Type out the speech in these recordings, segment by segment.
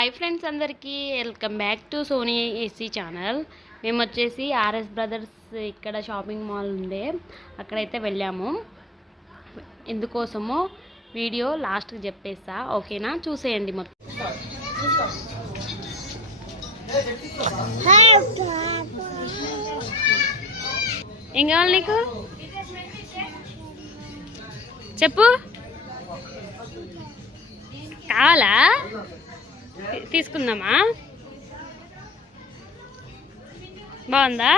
Hi friends అందరికీ welcome back to Sony AC channel. మేము వచ్చేసి ఆర్ఎస్ బ్రదర్స్ ఇక్కడ షాపింగ్ మాల్ ఉండే అక్కడైతే వెళ్ళాము. ఎందుకోసమో వీడియో లాస్ట్కి చెప్పేస్తా, ఓకేనా? చూసేయండి మొత్తం. ఏం కావాలి నీకు చెప్పు. కావాలా? తీసుకుందామా? బాగుందా?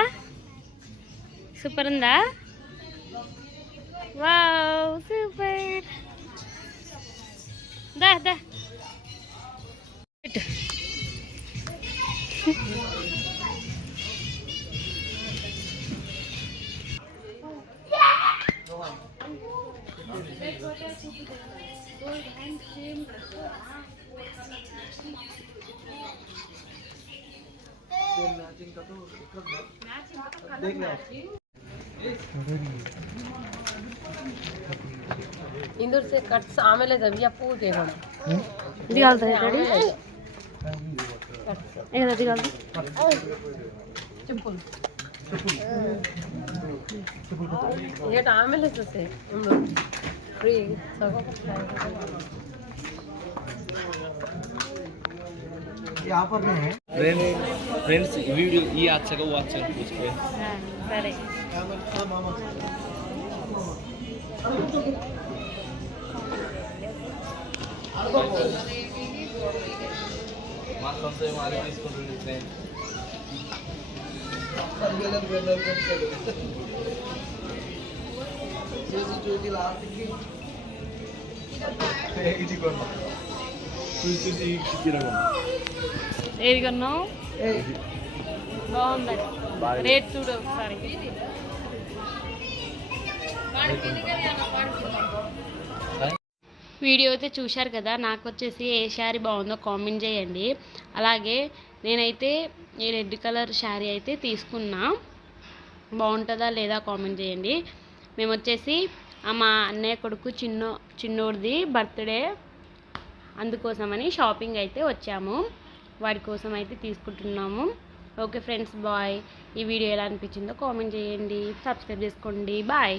సూపర్ ఉందా? Wow super. దా దా इंदूर से कट्स आमेले जब पूछ देखो दिखाल दे रेडी एक दिखाल दे चप्पल ये आमेले से हम लोग फ्री सब यहाँ पर नहीं है फ्रेंड्स वीडियो ये अच्छा का वो अच्छा पूछ के సరే मास्टर से हमारे తీసుకుంటుంది ఫ్రెండ్ చేసి చూసి లాస్ట్కి ఇది కొన్నా చూసి చిక్కిరగా ఏది కొన్నావు? బాగుంది. రేట్ చూడు ఒకసారి. వీడియో అయితే చూశారు కదా. నాకు వచ్చేసి ఏ శారీ బాగుందో కామెంట్ చేయండి. అలాగే నేనైతే ఈ రెడ్ కలర్ శారీ అయితే తీసుకున్నా, బాగుంటుందా లేదా కామెంట్ చేయండి. మేము వచ్చేసి మా అన్నయ్య కొడుకు చిన్నోడిది బర్త్డే, అందుకోసమని షాపింగ్ అయితే వచ్చాము. వాడి కోసం అయితే తీసుకుంటున్నాము. Okay friends, bye. ఈ వీడియో ఎలా అనిపించిందో కామెంట్ చేయండి, సబ్స్క్రైబ్ చేసుకోండి. బాయ్.